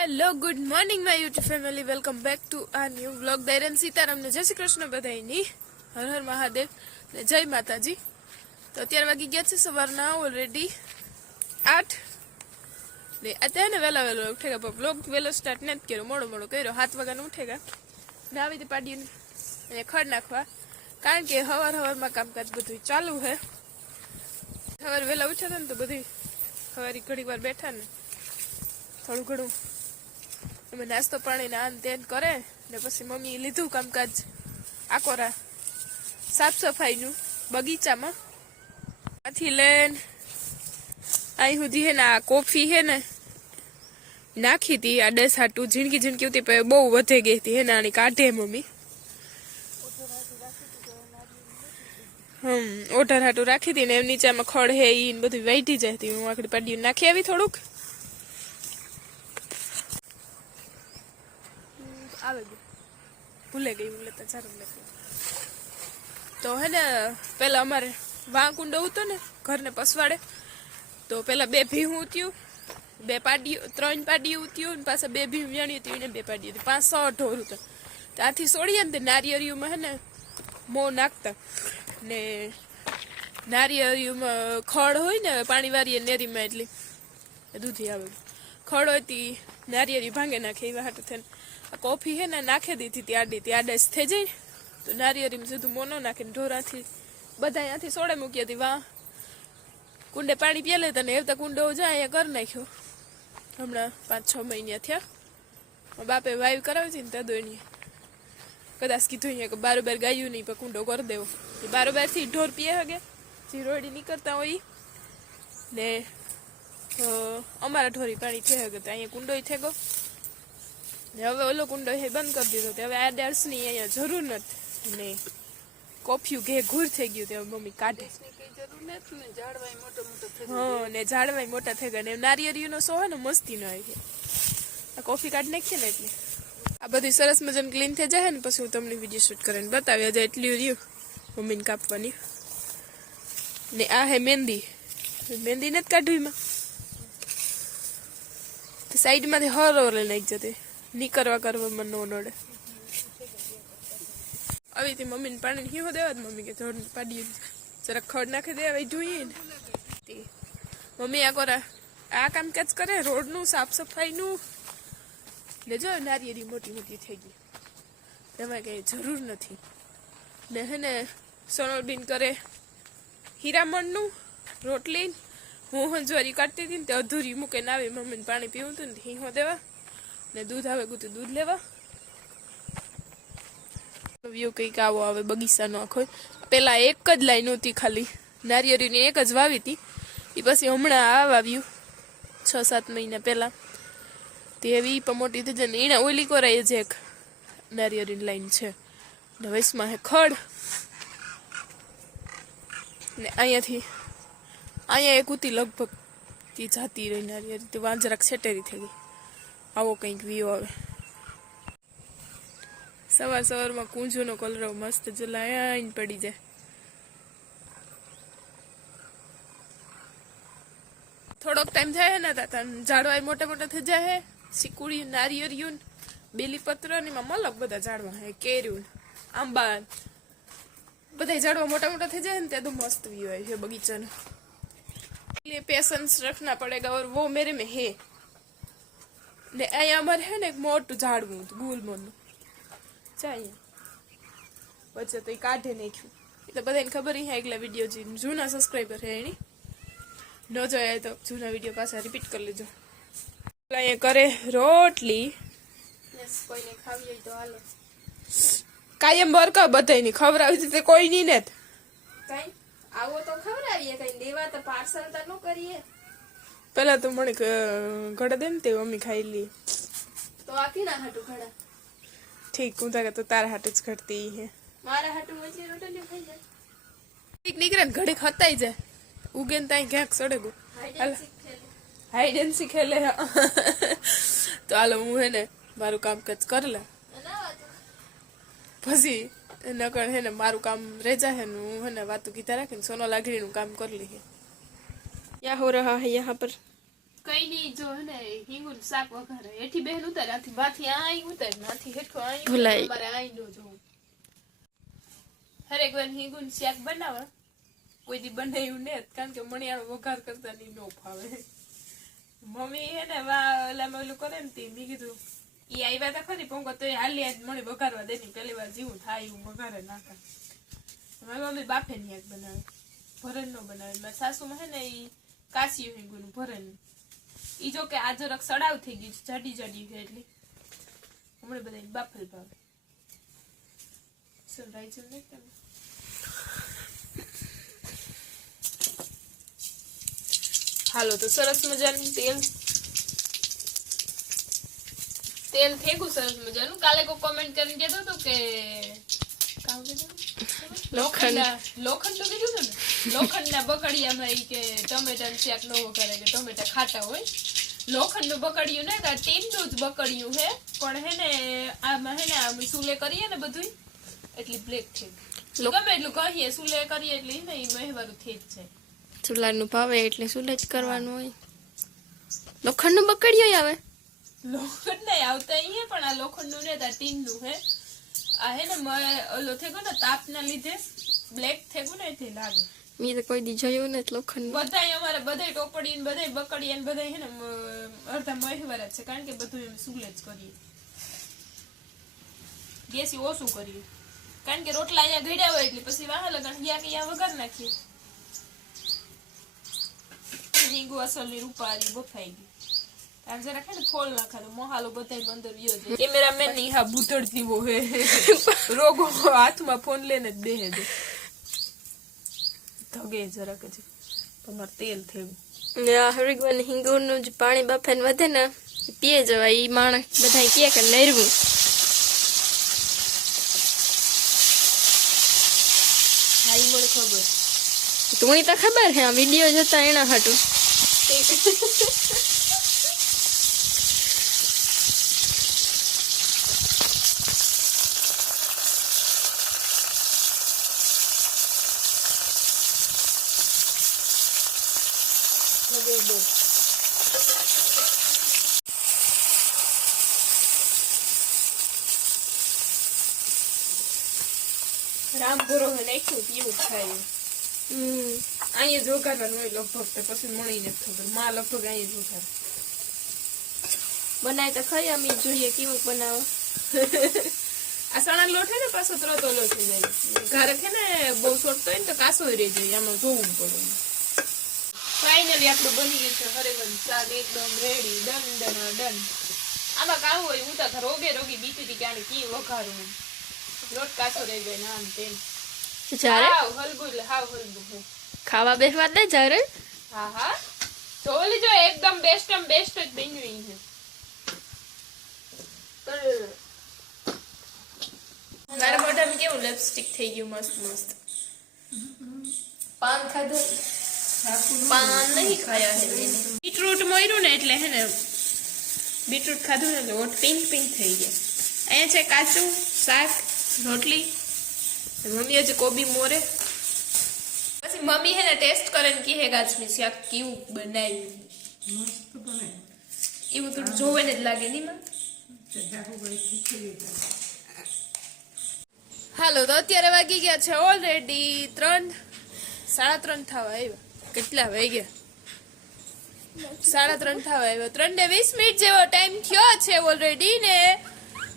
Hello good morning my YouTube family welcome back to આ new blog દૈરન સીતારામને જય શ્રી કૃષ્ણ બધાયની. હર હર મહાદેવ ને જય માતાજી. તો અત્યારે વાગી ગયા છે સવારના ઓલરેડી આઠ. ને અત્યારે વહેલા વહેલો ઉઠેગા પણ બ્લોગ વહેલો સ્ટાર્ટ નથી કર્યો. મોડો મોડો કર્યો. હાથ વાગ્યાનો ઉઠેગા ને આવી રીતે પાડીને અને ખડ નાખવા. કારણ કે હવાર હવારમાં કામકાજ બધું ચાલુ છે. સવારે વહેલા ઉઠ્યા હતા ને તો બધી સવારે ઘડી વાર બેઠા ને. થોડું ઘણું અમે નાસ્તો પાણી આન તેન કરે ને પછી મમ્મી લીધું કામકાજ આકોરા સાફ સફાઈનું બગીચામાં. આથી લઈને અહીં સુધી હે ને આ કોફી હે ને નાખી હતી આ ડસ હાટું ઝીણકી ઝીણકી હતી પણ બહુ વધે ગઈ હતી હે ને આની કાઢે મમ્મી. હમ, ઓઢાર હાટું રાખી હતી ને એમ નીચામાં ખડ હે ઈ બધું વહેટી જાય હતી. હું આખડી પાડી નાખી આવી થોડુંક. આવે ગયું ભૂલે ગઈ હું લેતા ચાર લેતી તો હે ને, પેલા અમારે વાં કુંડો હતો ને, ઘરને પસવાડે, તો પેલા બે ભીહું ઉત્યું બે પાડી, ત્રણ પાડી ઉત્યું ને પાછા બે ભીમ વ્યાણી હતી એને બે પાડી હતી પાંચ સો ઢોર હતા ત્યાંથી સોડીએ ને તે નારિયેળીઓમાં હે ને, મો નાખતા. ને નારિયેળીઓમાં ખડ હોય ને, પાણી વારીએ નેરીમાં એટલી દૂધી આવે. ખડ હોય તી નારિયેળી ભાંગે નાખે, એવા હાટું થઈને. કોફી હે ને નાખી દીધી ત્યાં આડી ત્યાં જ થઈ જઈ તો નારિયેળીમાં સીધું મોનો નાખીને ઢોરાથી બધા અહીંયાથી સોડે મૂકી હતી વાહ. કુંડે પાણી પીએ લેતા ને એવતા કુંડો જાય અહીંયા કરી નાખ્યો. હમણાં પાંચ છ મહિના થયા. બાપે વાઈવ કરાવી હતી ને ત્યાં દોણીએ કદાચ કીધું અહીંયા કે બારોબાર ગાયું નહીં, પણ કુંડો કરી દેવો. એ બારોબારથી ઢોર પીએ હગે. જે રોડી નીકળતા હોય ને અમારા ઢોરી પાણી થઈ હગે તો અહીંયા કુંડોય થઈ ગયો હવે ઓલો કુંડો એ બંધ કરી દીધો તે હવે આ ડેર્સની અહીંયા જરૂર નથી. ને કોફિયું ઘે ઘૂર થઈ ગયું તે મમ્મી કાઢે. હા ને ઝાડવાય મોટા થઈ ગયા ને નારિયેળીનો સો હોય ને મસ્તી નો આવી આ કોફી કાઢી નાખીએ ને એટલે. આ બધી સરસ મજાની ક્લીન થઈ જાય ને પછી હું તમને વીડિયો શૂટ કરીને બતાવી આજે એટલી રહ્યું મમ્મીને કાપવાની. ને આ હે મહેંદી મહેંદી નથી કાઢવી એમાં સાઈડમાંથી હર ઓર નાખી જતી નીકળવા કરવા મને નો નડે. આવી તે મમ્મીને પાણી હીવો દેવા મમ્મી કે ધોરણ પાડી જરા ખડ નાખી દે હવે જોઈએ ને. મમ્મી આ કોરા, આ કામકાજ કરે, રોડનું સાફ સફાઈનું ને જો નારિયેળી મોટી મોટી થઈ ગઈ. તેમાં કઈ જરૂર નથી. ને હે ને સોનલબીન કરે હીરામણનું રોટલી હું હંજવારી કાઢતી હતી ને તે અધૂરી મૂકીને આવી મમ્મીને પાણી પીવું હતું ને હિંહો દેવા. ને દૂધ આવે, ગુતું દૂધ લેવા. વ્યૂ કંઈક આવો આવે, બગીચાનો આખો. પેલા એક જ લાઈન હતી ખાલી. નારિયેળીની એક જ વાવી હતી. એ પછી હમણાં આ વાવ્યું, છ, સાત મહિના પહેલા તે એવી પણ મોટી થઈ જાય ને એને ઓલી કોરાય જ એક નારિયેળીની લાઈન છે. ને વૈસમાં હે ખડ. ને અહીંયાથી, અહીંયા એક ઉતી લગભગ તે જાતી રહી નારિયેળી. તે વાંજરાક છેટેરી થઈ ગઈ. આવો કંઈક વ્યૂ આવે. સવાર સવારમાં કુંજોનો કલર મસ્ત જલાઈને પડી જાય. થોડોક ટાઈમ થાય ને તાતા, ઝાડવા મોટા મોટા થઈ જાય સિકુડી નારિયેરિયું બેલી પત્ર ને એમાં મલક બધા ઝાડવા હે કેર્યું આંબા બધા ઝાડવા મોટા મોટા થઈ જાય ને ત્યાં તો મસ્ત વ્યૂ આવે છે બગીચાનો. પેશન્સ રખના પડેગા ઓર વો મેરે મેં હે. ને અહીંયા અમારે હે ને એક મોટું ઝાડવું હતું ગુલમોનું ચાઈએ. પછી તો એ કાઢે નાખ્યું. એ તો બધાને ખબર હે એકલા વીડિયો જે જૂના સબસ્ક્રાઈબર હે એની. ન જોયા તો જૂના વીડિયો પાછા રિપીટ કરી લેજો. અહીંયા કરે રોટલી. કોઈને ખાવી હોય તો હાલો. કાયમ બરકા બધાયની ખવડાવી તે કોઈ નહીં ને કઈ? આવો તો ખવડાવીએ કઈ લેવા તો પાર્સલ તો ન કરીએ. પેલા તો મને ઘડે દે ને તે મમ્મી ખાઈ લી. તો આખી ના હાટુ ઘડા? ઠીક હું તારે તો તારા હાટુ જ ઘડતી હે. મારા હાટુ મછલી રોટલી ખાઈ જાય. ઠીક નીકળે ને ઘડીક હતાઈ જાય. ઉગે ને ત્યાં ક્યાંક સડે ગો હાઈડ એન્ડ સી ખેલે. તો હાલો હું હે ને મારું કામકાજ કરી લે. પછી નકળ હે ને મારું કામ રેજા હે ને હું હે ને વાતું કીધા રાખીને સોનો લાગણીનું કામ કરી લઈએ યા હો રહા હે યહાં પર કઈ નહીં જો ને હિંગુન શાક વઘારે. હેઠી બેન ઉતારે આથી બાથી આઈ ઉતાર માથી હેઠો આઈ ભૂલાઈ. મારે આઈ નો જોવું હરેક વાર હિંગુન શાક બનાવે. કોઈ દી બનાવ્યું ને કારણ કે મણિયાળો વઘાર કરતા ની નો ફાવે મમ્મી હે ને વા ઓલું કરે ને તે મેં કીધું ઈ આવ્યા તા ખરી કહું તોય હાલી આજ મણી વઘારવા દે ની પેલી વાર જીવું થાય એવું વઘારે નાખે મારી મમ્મી બાફે ની શાક બનાવે ભરણ નો બનાવે. મારી સાસુમાં હે ને ઈ કાશી હિંગુનું ભરણ ઈ જો કે આ જરાક સડાવ થઈ ગયું છે, જાડી જાડી છે એટલે. હમણાં બધા બાફલ ભાવે. સનરાઈઝ નહીં તમે? હાલો, તો સરસ મજાનું તેલ. તેલ થેગું સરસ મજાનું. કાલે કોઈ કોમેન્ટ કરીને કહેતો હતો કે કામ કીધું લોખંડ. લોખંડ તો કીધું ને લોખંડના બકડિયામાં એ કે ટમેટાનું શાક ન વઘારે કે ટમેટા ખાતા હોય. લોખંડનું બકડિયું ને આ જ બકડિયું હે. પણ હે ને આમાં હે ને આમ સુલે કરીએ ને બધું એટલે બ્લેક થઈ ગમે એટલું કહીએ સુલે કરીએ એટલે ને ઈ મહેવાનું થઈ જ છે. ચૂલાનું ભાવે એટલે સુલે જ કરવાનું હોય. લોખંડનું બકડીયો આવે. લોખંડ નહીં આવતા અહીંયા પણ આ લોખંડનું ને ટીનનું હે. આ હે ને ઓલો થઈ ગયો ને તાપના લીધે બ્લેક થઈ ગયું ને લાગે. મેં તો કોઈ દી જોયું નથી લોખંડ બધાય અમારે બધાય ટોપડી ને બધાય બકડી ને બધાય હે ને અડધા મહેવાર જ છે કારણ કે બધું એમ સુગલે જ કરીએ. ગેસી ઓછું કરીએ. કારણ કે રોટલા અહીંયા ઘડ્યા હોય એટલે પછી વાહ લગણ ગયા કે અહીંયા વગર નાખીએ. હિંગુ અસલની રૂપાળી બફાઈ ગઈ. આમ જરા ખાને ફોલ નાખા તો મોહાલો બધાય અંદર વ્યો છે કેમેરામેનની હા બુટડતી બહુ હે. રોગો હાથમાં ફોન લઈને જ બેહે છે. ધગે જરાક જ. તમારે તેલ થયું. ને આ હરિગવાન હિંગુનું જ પાણી બફાઈને વધે ને ઈ પીએ જવાય. ઈ માણસ બધા કહે કે નરવું. હા ઈ મને ખબર. તુણી તો ખબર હે આ વીડિયો જોતા એના હાટું ધગે બહુ રામ ભરો નાખ્યું હમ. અહીંયા જોગારવાનું હોય લગભગ તો પછી મળી નથી ખબર. માં લગભગ અહીંયા જોગાર. બનાય તો ખરી અમે જોઈએ કેવું બનાવો. આ સણા લોટ ને પાછો તરત ઓલો થઈ જાય. ઘરે છે ને બહુ છોડતો હોય ને તો કાસો રહી જાય આમાં જોવું પડે. ફાઇનલી આપણું બની ગયું છે હરેવન શાક એકદમ રેડી ડન ડન ડન આમાં કાવું હોય હું તો રોગે રોગી બીતી હતી કે આને કી વઘારું. લોટ કાસો રહી જાય ના તેમ. જ્યારે? ખાવા બેસવા દે જ્યારે? હા હા. તો ઓલી જો એકદમ બેસ્ટ બેસ્ટ જ બન્યું છે મારા મોઢામાં કેવું લિપસ્ટિક થઈ ગયું મસ્ત મસ્ત? પાન ખાધું? પાન નહીં ખાયા હે બીટરૂટ મોર્યું ને એટલે હે ને બીટરૂટ ખાધું ને એટલે ઓટ પિંક પિંક થઈ ગયા. અહીંયા છે કાચું શાક રોટલી. મમ્મી હજી કોબી મોરે? પછી મમ્મી હે ને ટેસ્ટ કરે ને કહે ગાજમી શાક કેવું બનાવ્યું. એવું થોડું જોવે ને જ લાગે નહીં માં. હાલો તો અત્યારે વાગી ગયા છે ઓલરેડી ત્રણ સાડા ત્રણ થવા આવ્યા. કેટલા વાગ્યા? સાડા ત્રણ થવા આવ્યો. ત્રણ ને વીસ મિનિટ જેવો ટાઈમ થયો છે ઓલરેડી ને.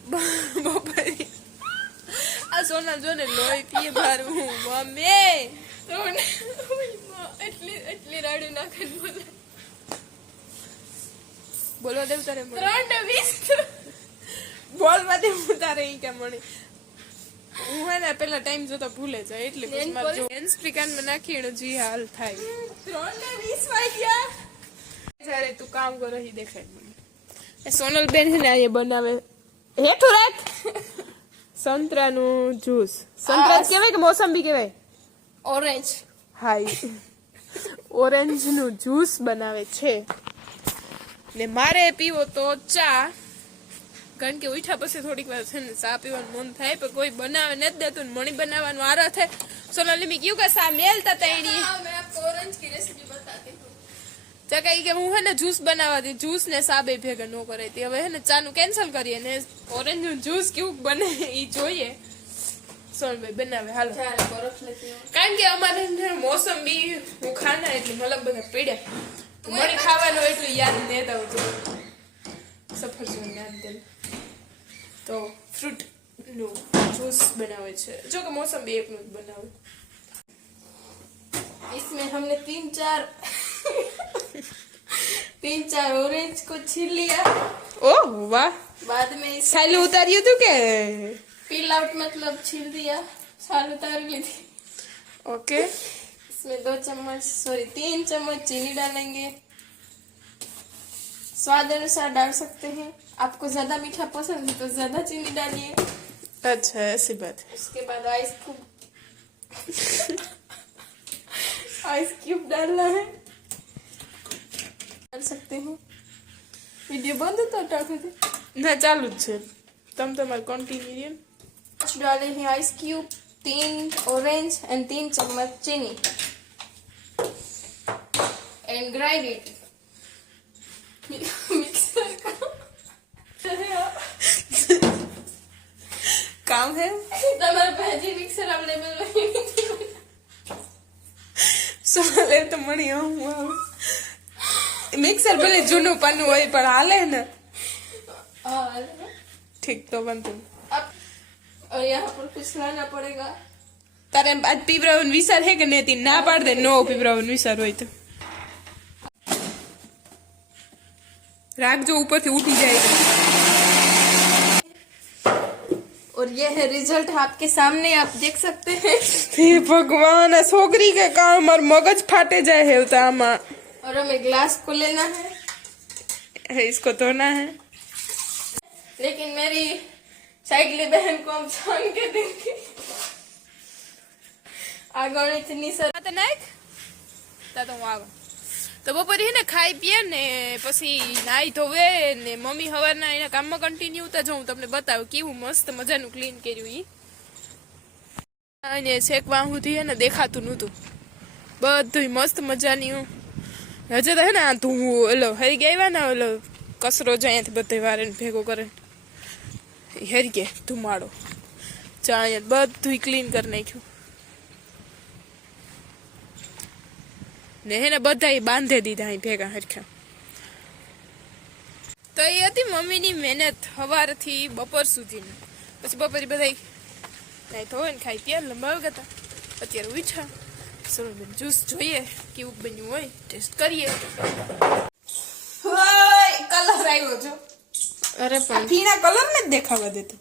બપોરે આ સોના જો ને લોહી પીએ મારું મમ્મી! એટલી એટલી રાડું નાખે બોલે. બોલવા દેવ તારે. ત્રણ ને વીસ બોલવા દેવ તારે ઈ કે મને હું હે ને પેલા ટાઈમ જોતા ભૂલે જાય એટલે પછી મારે જો હેન્ડ નાખી એનો જી હાલ થાય. ત્રણ ને વીસ વાગ્યા? જ્યારે તું કામ કરો એ દેખાય મને. સોનલ બેન છે ને અહીંયા બનાવે બનાવે. હેઠું રાખ. સંતરાનું જ્યુસ. સંતરા કહેવાય કે મોસંબી કહેવાય ઓરેન્જ. હાય. ઓરેન્જનું જ્યુસ બનાવે છે. ને મારે પીવો તો ચા. કારણ કે ઉઠા પછી થોડીક વાર છે ને ચા પીવાનું મન થાય પણ કોઈ બનાવે નથી દેતું મણી બનાવવાનું આરા થાય. સોનાલી મેં કયું કે સા મેલતા તૈણી ઓરેન્જ કી રેસીપી બતાતી. ચકા ઈ કે હું હે ને જ્યુસ બનાવવાથી જ્યુસ ને સાબે ભેગા ન કરે તે હવે હે ને ચાનું કેન્સલ કરીએ ને ઓરેન્જ નું જ્યુસ કેવું બને ઈ જોઈએ સોનભાઈ બનાવે હાલો ચાલ બરફ લેતી આવું. કારણ કે અમારે છે ને મોસંબી હું ખાના એટલે મલક બધા પીડ્યા મને ખાવાનું એટલું યાદ દેતા હતું સફરજન યાદ દે તો ફ્રૂટ નું જ્યુસ બનાવે છે જો કે મોસંબી એકનું જ બનાવે इसमें हमने तीन चार तीन चार ऑरेंज को छीन लिया। ओ वाह। बाद में साल उतारियो तू के पील आउट मतलब छील दिया। साल उतार ली थी ओके। इसमें दो चम्मच सॉरी तीन चम्मच चीनी डालेंगे। स्वाद अनुसार डाल सकते हैं। आपको ज़्यादा मीठा पसंद है तो ज़्यादा चीनी डालिए। अच्छा ऐसी बात है। उसके बाद आइस क्यूब आइस क्यूब डालना है। डाल सकते हैं वीडियो बंद तो टाकू थे ના ચાલુ જ છે તમ તમારે કન્ટિન્યુ कुछ डाले हैं आइस क्यूब तीन ऑरेंज एंड तीन चम्मच चीनी एंड ग्राइंड इट मिक्सर કામ હે તમારે ભાજી મિક્સર અવેલેબલ સોલે તો મણી આવું આવે મિક્સર ભલે જૂનું પાનું હોય પણ હાલે ને और ઠીક તો વાંધો નહીં. अब और यहाँ पर कुछ लाना पड़ेगा તારે આજ પીવરાવન વિચાર હે કે નહીં તી ના પાડ દે નો પીવરાવન વિચાર હોય તો રાખજો ઉપરથી ઉઠી જાય और ये है रिजल्ट आपके सामने आप देख सकते हैं હે ભગવાન આ છોકરી કે કામ માર મગજ ફાટે જાય હે તો આમાં और हमें ग्लास को लेना है है इसको धोना है लेकिन मेरी साइकिली बहन को हम छान के देंगे આગળ ઇતની સર તો નાખ તા તો હું આવું તો બપોરે હે ને ખાઈ પીએ ને પછી નાઈ ધોવે ને મમ્મી હવારના એના કામમાં કન્ટિન્યુ તો જો હું તમને બતાવું કેવું મસ્ત મજાનું ક્લીન કર્યું ઈ અને શેકવા સુધી હે ને દેખાતું નહોતું બધું મસ્ત મજાની હજે તો હે ને આ ધું, ઓલો હરી ગયા ને, ઓલો કચરો જ અહીંયાથી બધો વારે ને ભેગો કરે. હેરી ગયા, ધુમાડો. ચા અહીંયા બધું ક્લીન કરી નાખ્યું. ને હેને બધા બાંધી દીધા અહીં ભેગા હરખા. તો એ હતી મમ્મીની મહેનત સવારથી બપોર સુધીની. પછી બપોરે બધા નાઈ ધોવે ને ખાઈ પીએ લંબાવી ગયા અત્યારે ઉઠા સોનબેન જ્યુસ જોઈએ કેવું બન્યું હોય ટેસ્ટ કરીએ. કલર આવ્યો છો અરે પણ ફીના કલર ને જ દેખાવા દેતો.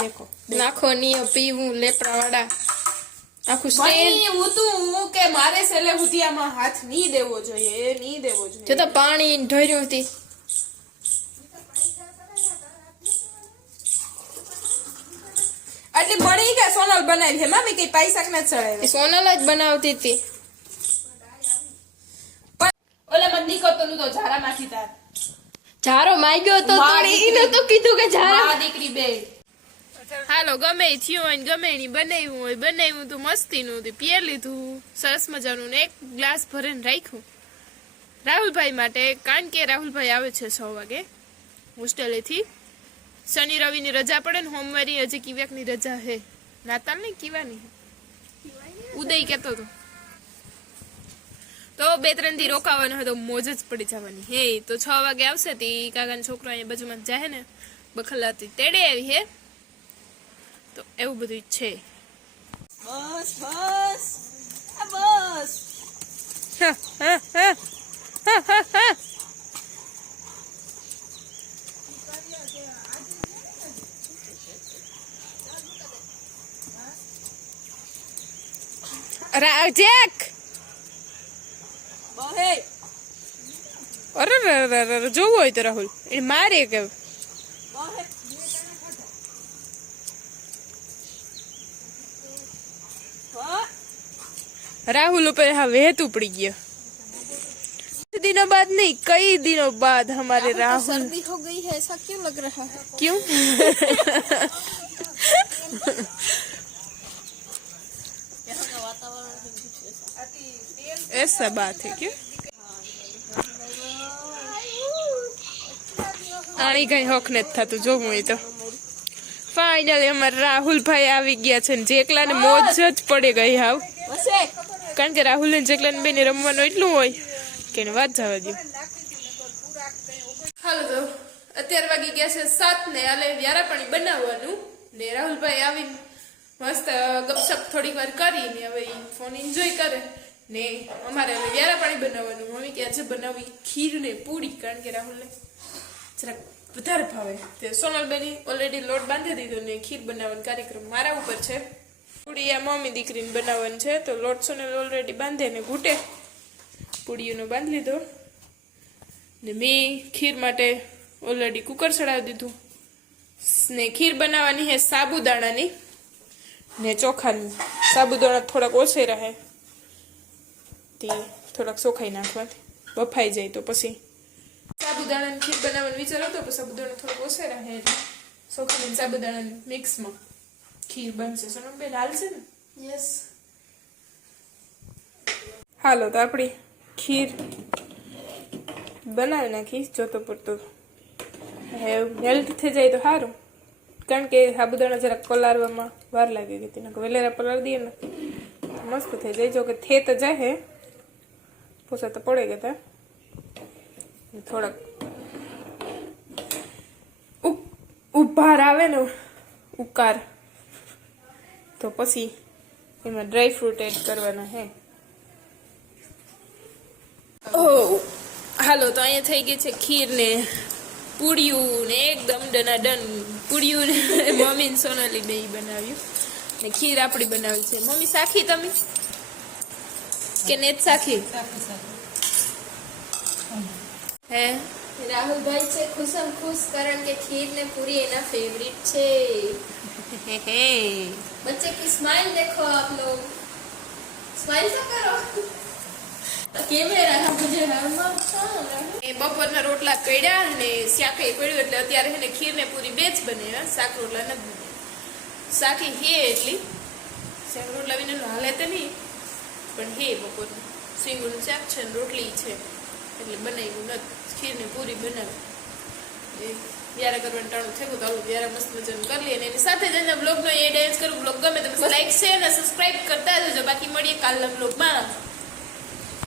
દેખો નાખો નહીં પીવું લેપડા વાળા આખું સ્ટેન્ડ હું તું કે મારે સેલે હુધિયામાં હાથ નહીં દેવો જોઈએ એ નહીં દેવો જોઈએ. તો પાણી ઢોર્યું હતી. આટલી બળી કે સોનલ બનાવી છે. મામી કઈ પૈસા કે એ ચડાવે સોનલ જ બનાવતી હતી. ઓલે મત નીકળતો નું તો ઝારા માંથી તાર ઝારો માગ્યો તો એને તો કીધું કે ઝારા મા દીકરી બે. હાલો ગમે થયું હોય ને ગમે એની બનાવ્યું હોય બનાવ્યું તો મસ્તીનું હતું. પીએ લીધું સરસ મજાનું ને એક ગ્લાસ ભરીને રાખ્યું. રાહુલભાઈ માટે કારણ કે રાહુલભાઈ આવે છે છ વાગે હોસ્ટેલેથી. શનિ રવિની રજા પડે ને હોમવારી હજી કિવ્યાકની રજા હે. નાતાલ ને કિવાની ઉદય કેતો હતો. તો બે ત્રણથી રોકાવાનો હોય તો મોજ જ પડી જવાની. હે તો છ વાગે આવશે તે કાકાનો છોકરો અહીંયા બાજુમાં જાય ને બખલાતી તેડે આવી હે? તો એવું બધું છે. બસ બસ બસ. હા, હા, હા. હા, હા, હા. રા- જેક બહે અરે રે રે રે રે, જોવું હોય તો રાહુલ એને મારે કે બહે राहुल ऊपर हाँ वेत उपड़ी गया दिनों बाद नहीं कई दिनों बाद हमारे राहुल सर्दी हो गई है ऐसा क्यों लग रहा है क्यों Essa bate aqui. આણી કઈ હક નથી થતું જોવું એ તો ફાઇનલી અમારા રાહુલભાઈ આવી ગયા છે જેકલાને મોજ જ પડે ગઈ હાવ કારણ કે રાહુલ ને જેકલાને બેને રમવાનું એટલું હોય કે વાત જવા દઉં હાલો તો અત્યાર વાગી ગયા છે સાત ને આલે વ્યારા પાણી બનાવવાનું ને રાહુલભાઈ આવીને મસ્ત ગપશપ થોડીક વાર કરી ને હવે ફોન એન્જોય કરે ને અમારે હવે વ્યારા પાણી બનાવવાનું. મમ્મી કે આજે બનાવી ખીર ને પૂરી, કારણ કે રાહુલને જરાક વધારે ભાવે. તે સોનલબેની ઓલરેડી લોટ બાંધી દીધો ને ખીર બનાવવાનો કાર્યક્રમ મારા ઉપર છે. પૂરી આ મમ્મી દીકરીને બનાવવાનું છે, તો લોટ સોનલ ઓલરેડી બાંધે ને ઘૂંટે. પૂરીઓનો બાંધી લીધો. ને મેં ખીર માટે ઓલરેડી કુકર ચડાવી દીધું. ને ખીર બનાવવાની છે સાબુદાણાની. ને ચોખાની. સાબુદાણા થોડાક ઓછે રહે. તે થોડાક સોખાઈ નાખવાથી બફાઈ જાય તો પછી. સાબુદાણાની ખીર બનાવવાનો વિચાર હતો પણ સાબુદાણા થોડુંક ઓછે રહે એટલે સોખાઈ સાબુદાણા મિક્સમાં ખીર બનશે. સોનમ લાલ હાલશે ને? યસ હાલો તો આપણી ખીર બનાવી નાખી જોતો પૂરતું હેલ્થ થઈ જાય તો સારું. કારણ કે સાબુદાણા જરાક પલાળવામાં વાર લાગી ગઈ હતી વેલેરા પલાળી દઈએ ને મસ્ત થઈ જાય. જો કે થે તો જાય હે તો પડી ગયા હતા થોડાક ઉભાર આવે ને ઉકાર. તો પછી એમાં ડ્રાય ફ્રૂટ એડ કરવાના હે. ઓહ હાલો, તો અહીંયા થઈ ગઈ છે ખીર ને પૂડિયું ને એકદમ ડનાડન પૂડિયું ને મમ્મી સોનાલી બે બનાવ્યું. ને ખીર આપણી બનાવી છે. મમ્મી સાખી તમે? કે નેત સાખી? હે? રાહુલભાઈ છે ખુશમ ખુશ કારણ કે ખીર ને પૂરી એના ફેવરિટ છે. બચ્ચે કી સ્માઈલ દેખો આપ લોગ. સ્માઈલ તો કરો. બપોરના રોટલા કડ્યા અને શાકે પડ્યું એટલે અત્યારે એને ખીર ને પૂરી બેચ જ બને શાક રોટલા ન બને. શાકી હે એટલી. શાક રોટલા વિના હાલે તો નહીં. પણ હે બપોર સિંગુનું શાક છે ને રોટલી છે. એટલે બનાવ્યું નથી. ખીર ને પૂરી બનાવી. એ વ્યારા કરવાનું ટાણું થયું તો હાલો વ્યારા મસ્ત મજાનું કરી લઈએ. અને એની સાથે જ એના બ્લોગનો એડ એડ કરું. બ્લોગ ગમે તમે લાઈક છે અને સબસ્ક્રાઈબ કરતા જજો. બાકી મળીએ કાલના બ્લોગમાં